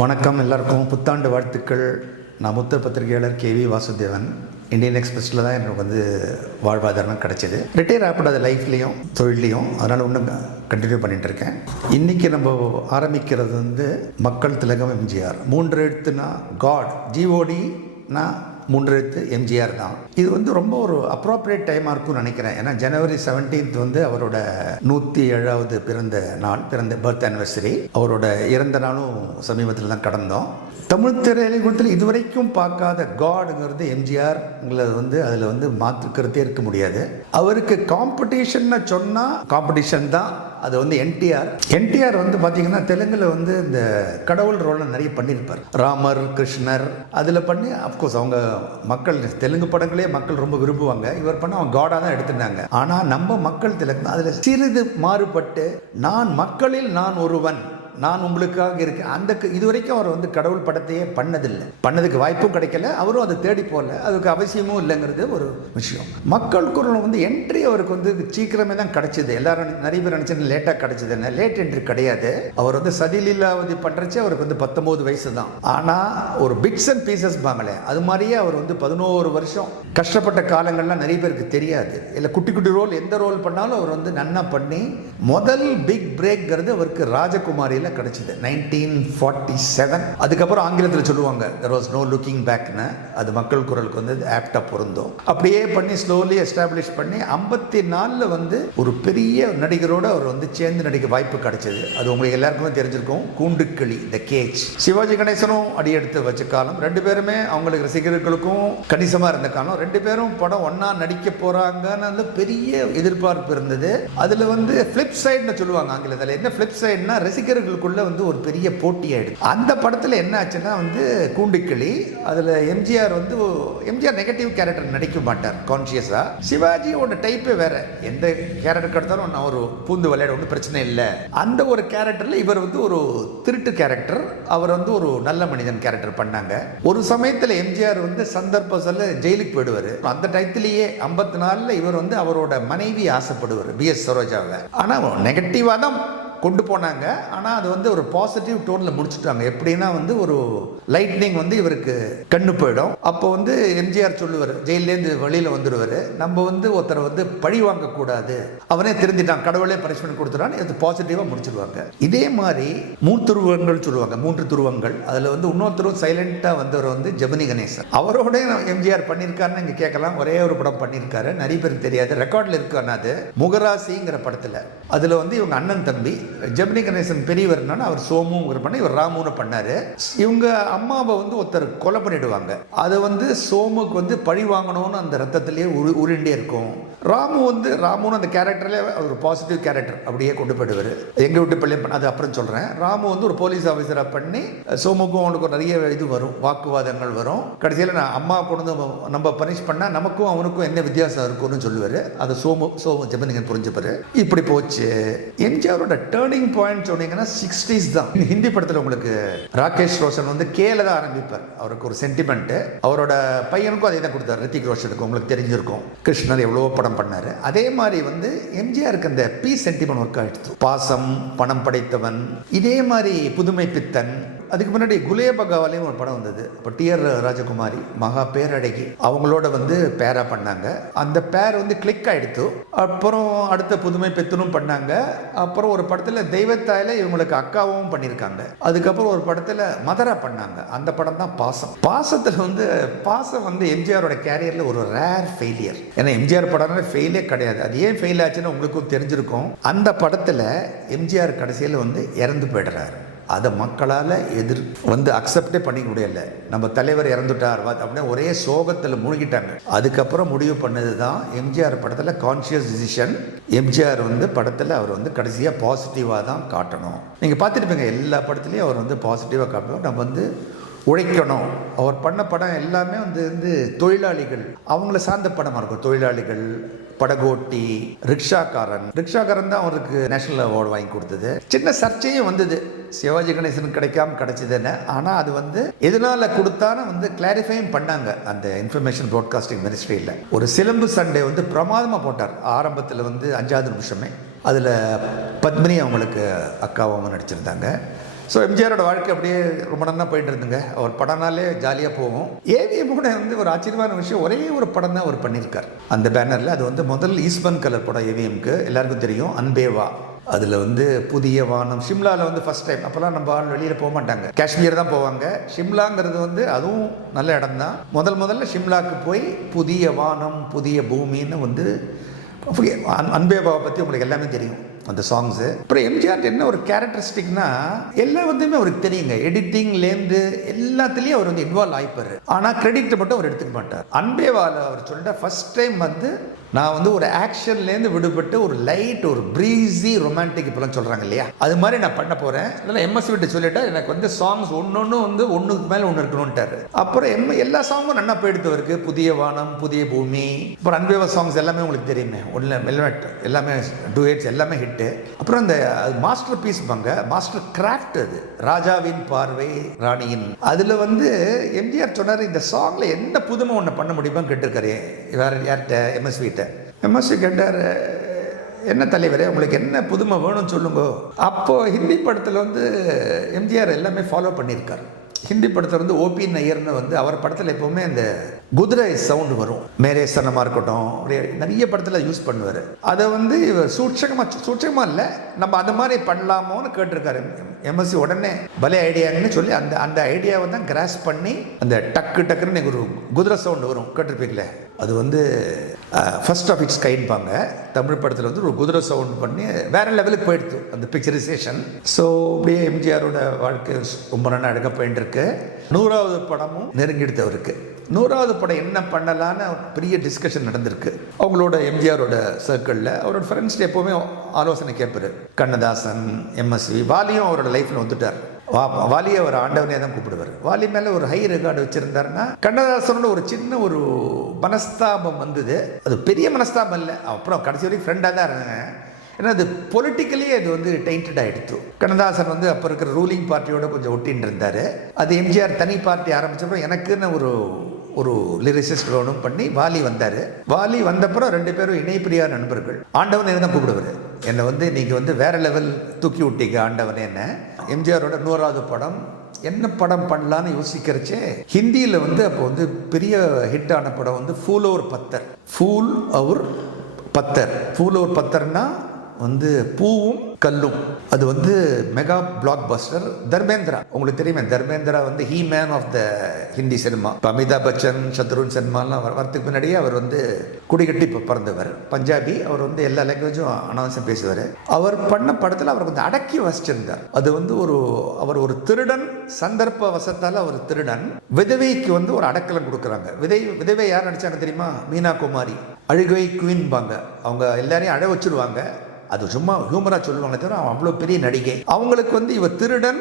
வணக்கம், எல்லாருக்கும் புத்தாண்டு வாழ்த்துக்கள். நான் மூத்த பத்திரிகையாளர் கேவி வாசுதேவன். இந்தியன் எக்ஸ்பிரஸில் தான் எனக்கு வாழ்வாதாரம் கிடச்சிது. ரிட்டையர் ஆகப்படாத லைஃப்லேயும் தொழிலையும், அதனால் இன்னும் கண்டினியூ பண்ணிகிட்டு இருக்கேன். இன்றைக்கி நம்ம ஆரம்பிக்கிறது மக்கள் திலகம் எம்ஜிஆர். 3 எழுத்துனா காட், ஜிஓடினா 3 எழுத்து எம்ஜிஆர் தான். இது ரொம்ப ஒரு அப்ரோப்ரியேட் டைமாக இருக்கும்னு நினைக்கிறேன். ஏன்னா ஜனவரி 17 அவரோட 107வது பிறந்த பர்த் ஆனிவர்சரி. அவரோட இறந்த நாளும் சமீபத்தில் தான் கடந்தோம். தமிழ் திரையுலகத்தில் இதுவரைக்கும் பார்க்காத காடுங்கிறது எம்ஜிஆர்ங்கிறது அதில் மாற்றுக்கிறதே இருக்க முடியாது. அவருக்கு காம்படிஷன் சொன்னால் காம்படிஷன் தான். அது என்டிஆர் பார்த்தீங்கன்னா தெலுங்கில் இந்த கடவுள் ரோலை நிறைய பண்ணியிருப்பார். ராமர், கிருஷ்ணர் அதில் பண்ணி அஃப்கோர்ஸ் அவங்க மக்கள் தெலுங்கு படங்களே மக்கள் ரொம்ப விரும்புவாங்க. இவர் பண்ண அவங்க காடாக தான் எடுத்துட்டாங்க. ஆனால் நம்ம மக்கள் திலகம் அதில் சிறிது மாறுபட்டு நான் மக்களில் நான் ஒருவன், நான் உங்களுக்காக இருக்கேன். இதுவரைக்கும் அவர் கடவுள் படத்தையே பண்ணதுக்கு வாய்ப்பும் கிடைக்கல. அவரும் அதை தேடி போகல, அதுக்கு அவசியமும் இல்லைங்கிறது ஒரு விஷயம். மக்கள் குரல் என்ட்ரி அவருக்கு சீக்கிரமே தான் கிடைச்சிது. எல்லாரும் நிறைய பேர் நினைச்சு லேட்டாக கிடைச்சது. என்ன லேட் என்ட்ரி கிடையாது. அவர் சதிலீலாவதி பண்ணுறச்சு அவருக்கு 19 வயசு தான். ஆனால் ஒரு பிட்ஸ் அண்ட் பீசஸ் பாங்களே, அது மாதிரியே அவர் 11 வருஷம் கஷ்டப்பட்ட காலங்கள்லாம் நிறைய பேருக்கு தெரியாது. இல்லை குட்டி குட்டி ரோல், எந்த ரோல் பண்ணாலும் அவர் நன்னா பண்ணி முதல் பிக் பிரேக்ங்கிறது அவருக்கு ராஜகுமாரியில் கிடைச்சது 1947. அதுக்கப்புறம் ஆங்கிலத்தில் சொல்லுவாங்க there was no looking backன்னு. அது மக்கள் குரலுக்கு ஆப்டா பொருந்தும். அப்படியே பண்ணி ஸ்லோலி எஸ்டாப்ளிஷ் பண்ணி 54 ஒரு பெரிய நடிகரோட அவர் சேர்ந்து நடிக்க வாய்ப்பு கிடைச்சது. அது உங்களுக்கு எல்லாருக்குமே தெரிஞ்சிருக்கும். கூண்டுக்கிளி, த கேஜ். சிவாஜி கணேசனும் அடியெடுத்து வச்ச காலம். 2 பேருமே அவங்களுக்கு ரசிகர்களுக்கும் கணிசமாக இருந்த காலம். 2 பேரும் படம் ஒன்னா நடிக்க போறாங்கன்னு பெரிய எதிர்பார்ப்பு இருந்தது. அதுல ஃபிளிப் சைடுன்னு சொல்லுவாங்க ஆங்கிலத்தில். என்ன ஃபிளிப் சைடுனா ரசிகர்களுக்குள்ள ஒரு பெரிய போட்டி ஆயிடுது. அந்த படத்தில் என்ன ஆச்சுன்னா கூண்டுக்கிளி, அதில் எம்ஜிஆர் நெகட்டிவ் கேரக்டர் நடிக்க மாட்டார் கான்சியஸா. சிவாஜியோட டைப்பே வேற. எந்த கேரக்டர் எடுத்தாலும் நான் ஒரு பூந்து விளையாட ஒன்றும் பிரச்சனை இல்லை. அந்த ஒரு கேரக்டர்ல இவர் ஒரு திருட்டு கேரக்டர், அவர் ஒரு நல்ல மனிதன் கேரக்டர் பண்ணாங்க. ஒரு சமயத்தில் எம்ஜிஆர் சந்தர்ப்ப சொல்ல ஜெயிலுக்கு போயிடுவார். அந்த டயத்திலேயே 54 இவர் அவரோட மனைவி ஆசைப்படுவார், பிஎஸ் சரோஜாவை. ஆனால் நெகட்டிவாக தான் கொண்டு போனாங்க. ஆனால் அது ஒரு பாசிட்டிவ் டோனில் முடிச்சுட்டாங்க. எப்படின்னா ஒரு லைட்னிங் இவருக்கு கண்ணு போயிடும். அப்போ எம்ஜிஆர் சொல்லுவார், ஜெயிலேருந்து வெளியில் வந்துடுவார், நம்ம ஒருத்தரை பழி வாங்கக்கூடாது, அவனே திருந்திட்டான், கடவுளே பனிஷ்மெண்ட் கொடுத்துட்டான்னு இது பாசிட்டிவாக முடிச்சிடுவாங்க. இதே மாதிரி 3 துருவங்கள் சொல்லுவாங்க. 3 துருவங்கள். அதில் இன்னொருத்தரும் சைலண்டாக வந்தவர் ஜெமினி கணேசன். அவரோட எம்ஜிஆர் பண்ணியிருக்காருன்னு இங்கே கேட்கலாம். ஒரே ஒரு படம் பண்ணியிருக்காரு, நிறைய பேருக்கு தெரியாது, ரெக்கார்டில் இருக்கான அது முகராசிங்கிற படத்தில். அதில் இவங்க அண்ணன் தம்பி. ஜெமினி கணேசன் பெரியவர்னா அவர் சோமுங்கிற பண்ண, இவர் ராமுன்னு பண்ணாரு. இவங்க அம்மாவை ஒருத்தர் கொலை பண்ணிடுவாங்க. அதை சோமுக்கு பழி வாங்கணும்னு அந்த ரத்தத்திலேயே உருண்டே இருக்கும். ராமுன்னு அந்த கேரக்டர்ல ஒரு பாசிட்டிவ் கேரக்டர் அப்படியே கொண்டு போயிடுவார். எங்க விட்டு பள்ளி அது அப்புறம் சொல்றேன். ராமு ஒரு போலீஸ் ஆஃபீஸரா பண்ணி சோமுக்கும் அவனுக்கும் நிறைய இது வரும், வாக்குவாதங்கள் வரும். கடைசியில் நான் அம்மா கொண்டு நம்ம பனிஷ் பண்ணா நமக்கும் அவனுக்கும் என்ன வித்தியாசம் இருக்கும்னு சொல்லுவாரு. அதை சோமு ஜெமினிகன் புரிஞ்சுப்பாரு. இப்படி போச்சு. எம்ஜிஆரோட டேர்னிங் பாயிண்ட் சொன்னீங்கன்னா 60s தான். ஹிந்தி படத்தில் உங்களுக்கு ராகேஷ் ரோஷன் கேல தான் ஆரம்பிப்பார். அவருக்கு ஒரு சென்டிமெண்ட். அவரோட பையனுக்கும் அதே தான் கொடுத்தார், ரித்திக் ரோஷனுக்கு. உங்களுக்கு தெரிஞ்சிருக்கும், கிருஷ்ணர் எவ்வளவோ படம் பண்ணாரு. அதே மாதிரி எம்ஜிஆருக்கு அந்த பீஸ் சென்டிமெண்ட் ஒர்க் ஆயிடுச்சு. பாசம், பணம் படைத்தவன், இதே மாதிரி புதுமை பித்தன். அதுக்கு முன்னாடி குலேபகாவாலையும் ஒரு படம் வந்தது. இப்போ டிஆர் ராஜகுமாரி, மகா பேரழகி, அவங்களோட பேரா பண்ணாங்க. அந்த பேர் கிளிக் ஆயிடுத்து. அப்புறம் அடுத்த புதுமை பெத்தனும் பண்ணாங்க. அப்புறம் ஒரு படத்தில் தெய்வத்தாயில இவங்களுக்கு அக்காவும் பண்ணியிருக்காங்க. அதுக்கப்புறம் ஒரு படத்தில் மதரா பண்ணாங்க. அந்த படம் தான் பாசம். பாசத்தில் பாசம் எம்ஜிஆரோட கேரியரில் ஒரு ரேர் ஃபெயிலியர். ஏன்னா எம்ஜிஆர் படம்னா ஃபெயிலே கிடையாது. அது ஏன் ஃபெயில் ஆச்சுன்னு உங்களுக்கும் தெரிஞ்சிருக்கும். அந்த படத்தில் எம்ஜிஆர் கடைசியில் இறந்து போயிடுறாரு. அதை மக்களால் அக்செப்டே பண்ணிக்க முடியல. நம்ம தலைவர் இறந்துட்டார் அப்படின்னா ஒரே சோகத்தில் மூழ்கிட்டாங்க. அதுக்கப்புறம் முடிவு பண்ணது தான் எம்ஜிஆர் படத்தில் கான்ஷியஸ் டிசிஷன். எம்ஜிஆர் படத்தில் அவர் கடைசியாக பாசிட்டிவாக தான் காட்டணும். நீங்கள் பார்த்துருப்பீங்க, எல்லா படத்துலையும் அவர் பாசிட்டிவாக காட்டணும். நம்ம உழைக்கணும். அவர் பண்ண படம் எல்லாமே தொழிலாளிகள், அவங்கள சார்ந்த படமாக இருக்கும். தொழிலாளிகள், படகோட்டி, ரிக்ஷாக்காரன் தான் அவருக்கு நேஷனல் அவார்டு வாங்கி கொடுத்தது. சின்ன சர்ச்சையும் வந்தது, சிவாஜி கணேசன் கிடைக்காம கிடைச்சதுன்னு. ஆனால் அது எதனால கொடுத்தான்னு கிளாரிஃபையும் பண்ணாங்க அந்த இன்ஃபர்மேஷன் ப்ராட்காஸ்டிங் மினிஸ்ட்ரியில். ஒரு சிலம்பு சண்டே பிரமாதமாக போட்டார். ஆரம்பத்தில் 5வது நிமிஷமே. அதில் பத்மினி அவங்களுக்கு அக்காவும் நடிச்சிருந்தாங்க. ஸோ எம்ஜிஆரோட வாழ்க்கை அப்படியே ரொம்ப நல்லா போயிட்டு இருந்துங்க. அவர் படம்னாலே ஜாலியாக போகும். ஏவிஎம் கூட வந்து ஒரு ஆச்சரியமான விஷயம், ஒரே ஒரு படம் தான் அவர் பண்ணியிருக்கார் அந்த பேனரில். அது வந்து முதல் ஈஸ்பன் கலர் படம் ஏவிஎம்க்கு, எல்லாருக்கும் தெரியும், அன்பேவா. அதில் வந்து புதிய வானம், ஷிம்லாவில் வந்து ஃபஸ்ட் டைம். அப்போல்லாம் நம்ம ஆள் வெளியில் போக மாட்டாங்க, காஷ்மீர் தான் போவாங்க. ஷிம்லாங்கிறது வந்து அதுவும் நல்ல இடம் தான். முதல்ல ஷிம்லாவுக்கு போய் புதிய வானம் புதிய பூமின்னு வந்து அன்பேபாவை பற்றி உங்களுக்கு எல்லாமே தெரியும் அந்த சாங்ஸு. அப்புறம் எம்ஜிஆர் என்ன ஒரு கேரக்டரிஸ்டிக்னா எல்லா வந்துமே அவருக்கு தெரியுங்க. எடிட்டிங்லேருந்து எல்லாத்துலேயும் அவர் வந்து இன்வால்வ் ஆகிப்பார். ஆனால் கிரெடிட் மட்டும் அவர் எடுத்துக்க மாட்டார். அன்பேவாவில் அவர் சொல்லிட்ட ஃபர்ஸ்ட் டைம் வந்து நான் வந்து ஒரு ஆக்ஷன்லேருந்து விடுபட்டு ஒரு லைட் ஒரு ப்ரீஸி ரொமான்டிக் இப்போலாம் சொல்கிறாங்க இல்லையா, அது மாதிரி நான் பண்ண போகிறேன். இதெல்லாம் எம்எஸ் விட்டு சொல்லிட்டா எனக்கு வந்து சாங்ஸ் ஒன்று வந்து ஒன்றுக்கு மேலே ஒன்று இருக்கணும்ட்டாரு. அப்புறம் எல்லா சாங்கும் நல்லா போயிடுத்தவருக்கு. புதிய வானம் புதிய பூமி, அப்புறம் அன்பேவா சாங்ஸ் எல்லாமே உங்களுக்கு தெரியுமே, ஒன்று மெல்வெட் எல்லாமே டூயட்ஸ் எல்லாமே ஹிட்டு. அப்புறம் இந்த மாஸ்டர் பீஸ் பாங்க, மாஸ்டர் கிராஃப்ட், அது ராஜாவின் பார்வை ராணியின். அதில் வந்து எம்ஜிஆர் சொன்னார், இந்த சாங்கில் என்ன புதுமை ஒன்று பண்ண முடியுமான்னு கேட்டிருக்காரு வேறு யார்கிட்ட, எம்எஸ்வி கேட்டார், என்ன தலைவரே உங்களுக்கு என்ன புதுமை வேணும்னு சொல்லுங்க. அப்போது ஹிந்தி படத்தில் வந்து எம்ஜிஆர் எல்லாமே ஃபாலோ பண்ணியிருக்கார். ஹிந்தி படத்தில் வந்து ஓபி நையர்னு வந்து அவர் படத்தில் எப்போவுமே இந்த குதிரை சவுண்டு வரும், மேரே சனமாக இருக்கட்டும், அப்படியே நிறைய படத்தில் யூஸ் பண்ணுவார். அதை வந்து இவர் சூட்சகமாக இல்லை, நம்ம அது மாதிரி பண்ணலாமோன்னு கேட்டிருக்காரு. எம்எஸ்சி உடனே பலே ஐடியான்னு சொல்லி அந்த ஐடியாவை தான் கிராஸ் பண்ணி அந்த டக்குன்னு ஒரு குதிரை சவுண்டு வரும், கேட்டிருப்பீங்களே, அது வந்து ஃபர்ஸ்ட் ஆஃப் இட்ஸ் கைன்பாங்க. தமிழ் படத்தில் வந்து ஒரு குதிரை சவுண்ட் பண்ணி வேறு லெவலுக்கு போயிடுது அந்த பிக்சரைசேஷன். ஸோ அப்படியே எம்ஜிஆரோட வாழ்க்கை ரொம்ப நல்லா அழகாக போயிட்டு இருக்கு. 100வது படமும் நெருங்கிடுத்தவருக்கு. 100வது படம் என்ன பண்ணலான்னு பெரிய டிஸ்கஷன் நடந்திருக்கு அவங்களோட எம்ஜிஆரோட சர்க்கிளில். அவரோட ஃப்ரெண்ட்ஸ் எப்போவுமே ஆலோசனை கேட்பாரு. கண்ணதாசன், எம்எஸ்வி, வாலியும் அவரோட லைஃப்பில் வந்துட்டார். வாலியை அவர் ஆண்டவனே தான் கூப்பிடுவார். வாலி மேலே ஒரு ஹை ரெக்கார்டு வச்சுருந்தாருன்னா, கண்ணதாசனோட ஒரு சின்ன ஒரு மனஸ்தாபம் வந்தது. அது பெரிய மனஸ்தாபம் இல்லை, அப்புறம் கடைசி வரைக்கும் ஃப்ரெண்டாக தான் இருந்தாங்க. ஏன்னா அது பொலிட்டிக்கலி அது வந்து டெயின்டட் ஆகிடுச்சு. கண்ணதாசன் வந்து அப்போ இருக்கிற ரூலிங் பார்ட்டியோட கொஞ்சம் ஒட்டின்னு இருந்தார். அது எம்ஜிஆர் தனி பார்ட்டி ஆரம்பித்தப்போ எனக்குன்னு ஒரு லிரிசிஸ்ட் வேணும் பண்ணி வாலி வந்தார். வாலி வந்தப்பறம் 2 பேரும் இணைப்பிரியா நண்பர்கள். ஆண்டவனே தான் கூப்பிடுவார். என்னை வந்து நீங்கள் வந்து வேறு லெவல் தூக்கி விட்டீங்க ஆண்டவனே. என்ன எம்ஜிஆரோட 100வது படம் என்ன படம் பண்ணலான்னு யோசிக்கிறச்சே, ஹிந்தியில் வந்து அப்போ வந்து பெரிய ஹிட் ஆன படம் வந்து ஃபூல் ஓர் பத்தர்னா வந்து பூவும் கல்லும். அது வந்து மெகா பிளாக் பஸ்டர். தர்மேந்திரா உங்களுக்கு தெரியுமே, தர்மேந்திரா வந்து he man of the Hindi cinema. இப்போ அமிதாப் பச்சன், சத்ருன் சினிமாலாம் வரதுக்கு முன்னாடியே அவர் வந்து குடிகட்டி இப்போ பிறந்தவர், பஞ்சாபி. அவர் வந்து எல்லா லாங்குவேஜும் அனாவசியம் பேசுவார். அவர் பண்ண படத்தில் அவர் வந்து அடக்கி வச்சிருந்தார். அது வந்து அவர் ஒரு திருடன், சந்தர்ப்ப வசத்தால் அவர் திருடன். விதவைக்கு வந்து ஒரு அடக்கலம் கொடுக்குறாங்க. விதவை யார் நடிச்சாங்க தெரியுமா? மீனா குமாரி. அழுகை குயின் பாங்க. அவங்க எல்லாரையும் அழ வச்சுருவாங்க. அது சும்மா ஹியூமராக சொல்லுவாங்க தவிர அவ்வளோ பெரிய நடிகை. அவங்களுக்கு வந்து இவர் திருடன்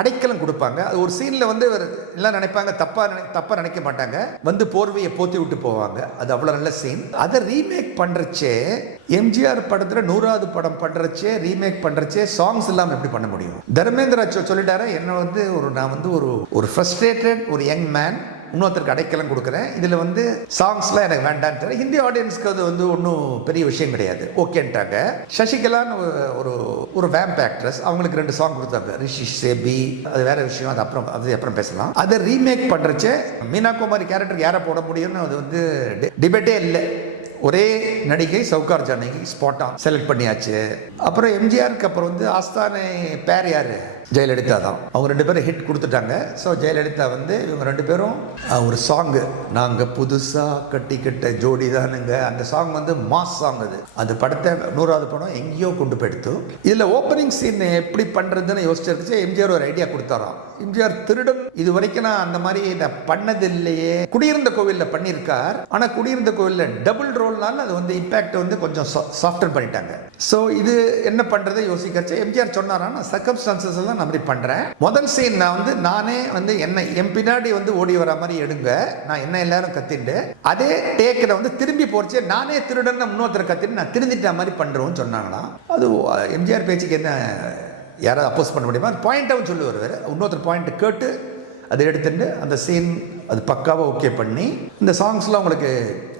அடைக்கலம் கொடுப்பாங்க. அது ஒரு சீனில் வந்து இவர் எல்லாம் நினைப்பாங்க, தப்பாக நினைக்க மாட்டாங்க, வந்து போர்வையை போத்தி விட்டு போவாங்க. அது அவ்வளோ நல்ல சீன். அதை ரீமேக் பண்ணுறச்சே, எம்ஜிஆர் படத்தில் 100வது படம் பண்ணுறச்சே, ரீமேக் பண்ணுறச்சே சாங்ஸ் இல்லாமல் எப்படி பண்ண முடியும்? தர்மேந்திரா சொல்லிட்டாரு, என்னை வந்து நான் வந்து ஒரு ஃப்ரஸ்ட்ரேட்டட் ஒரு யங் மேன், இன்னொருத்தருக்கு அடைக்கலம் கொடுக்குறேன், இதில் வந்து சாங்ஸ்லாம் எனக்கு வேண்டான்ட்டு. ஹிந்தி ஆடியன்ஸ்க்கு அது வந்து ஒன்றும் பெரிய விஷயம் கிடையாது, ஓகேன்ட்டாங்க. சசிகலான்னு ஒரு வேம்ப் ஆக்ட்ரஸ், அவங்களுக்கு 2 சாங் கொடுத்தாங்க, ரிஷி சேபி. அது வேற விஷயம், அது அப்புறம் பேசலாம். அதை ரீமேக் பண்ணுறச்சே மீனா குமாரி கேரக்டருக்கு யாரை போட முடியும்னு அது வந்து டிபேட்டே இல்லை. ஒரே நடிகை Sowcar Janaki spot on select பண்ணியாச்சு. அப்புறம் எம்ஜிஆருக்கு அப்புறம் வந்து ஆஸ்தானை பேர் யார்? ஜெயலலிதா தான். அவங்க 2 பேரும் ஹிட் கொடுத்துட்டாங்க. ஸோ ஜெயலலிதா வந்து இவங்க 2 பேரும் ஒரு சாங்கு, நாங்கள் புதுசாக கட்டிக்கிட்ட ஜோடி தானுங்க, அந்த சாங் வந்து மாஸ் சாங். அது படத்தை 100வது படம் எங்கேயோ கொண்டு போயிடுத்து. இதில் ஓப்பனிங் சீன் எப்படி பண்ணுறதுன்னு யோசிச்சிருச்சு. எம்ஜிஆர் ஒரு ஐடியா கொடுத்தாராம். எம்ஜிஆர் திருடன் இது வரைக்கும் நான் அந்த மாதிரி நான் பண்ணதில்லையே. குடியிருந்த கோவிலில் பண்ணியிருக்கார், ஆனால் குடியிருந்த கோவிலில் டபுள் ரோல்னால அது வந்து இம்பேக்ட் வந்து கொஞ்சம் சாஃப்டன் பண்ணிட்டாங்க. ஸோ இது என்ன பண்ணுறதை யோசிக்கிறச்சு எம்ஜிஆர் சொன்னாரா, நான் சர்க்கம்ஸ்டான்சஸ் எல்லாம் நான் அப்படி பண்ணுறேன். முதல் சீன் நான் வந்து நானே வந்து என் பின்னாடி வந்து ஓடி வர மாதிரி எடுங்க, நான் என்ன எல்லாரும் கத்திட்டு அதே டேக்கில் வந்து திரும்பி போறச்சே நானே திருடன் இன்னொருத்தரை கத்திட்டு நான் திருந்திட்ட மாதிரி பண்ணுறோன்னு சொன்னாங்கன்னா, அது எம்ஜிஆர் பேச்சுக்கு என்ன யாராவது அப்போஸ் பண்ண முடியுமா? பாயிண்டாகவும் சொல்லி வருவார். இன்னொருத்தர் பாயிண்ட் கேட்டு அதை எடுத்துட்டு அந்த சீன் அது பக்காவாக ஓகே பண்ணி, இந்த சாங்ஸ்லாம் உங்களுக்கு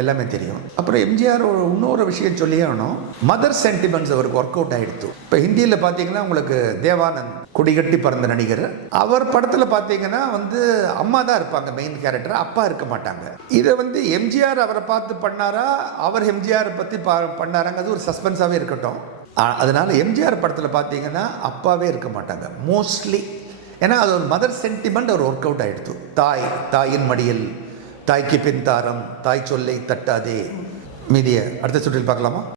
எல்லாமே தெரியும். அப்புறம் எம்ஜிஆர் இன்னொரு விஷயம் சொல்லியே ஆகணும், மதர் சென்டிமெண்ட்ஸ் அவருக்கு ஒர்க் அவுட் ஆகிடுத்து. இப்போ ஹிந்தியில் பார்த்தீங்கன்னா உங்களுக்கு தேவானந்த் கொடிகட்டி பறந்த நடிகர். அவர் படத்தில் பார்த்தீங்கன்னா வந்து அம்மா தான் இருப்பாங்க மெயின் கேரக்டர், அப்பா இருக்க மாட்டாங்க. இதை வந்து எம்ஜிஆர் அவரை பார்த்து பண்ணாரா, அவர் எம்ஜிஆரை பற்றி பண்ணாராங்க, அது ஒரு சஸ்பென்ஸாகவே இருக்கட்டும். அதனால் எம்ஜிஆர் படத்தில் பார்த்தீங்கன்னா அப்பாவே இருக்க மாட்டாங்க மோஸ்ட்லி. ஏன்னா அது ஒரு மதர் சென்டிமெண்ட் ஒரு ஒர்க் அவுட் ஆகிடுது. தாயின் மடியில் தாய்க்கு பின் தாரம், தாய் சொல்லை தட்டாதே. மீதியை அடுத்த சுற்றில் பார்க்கலாமா?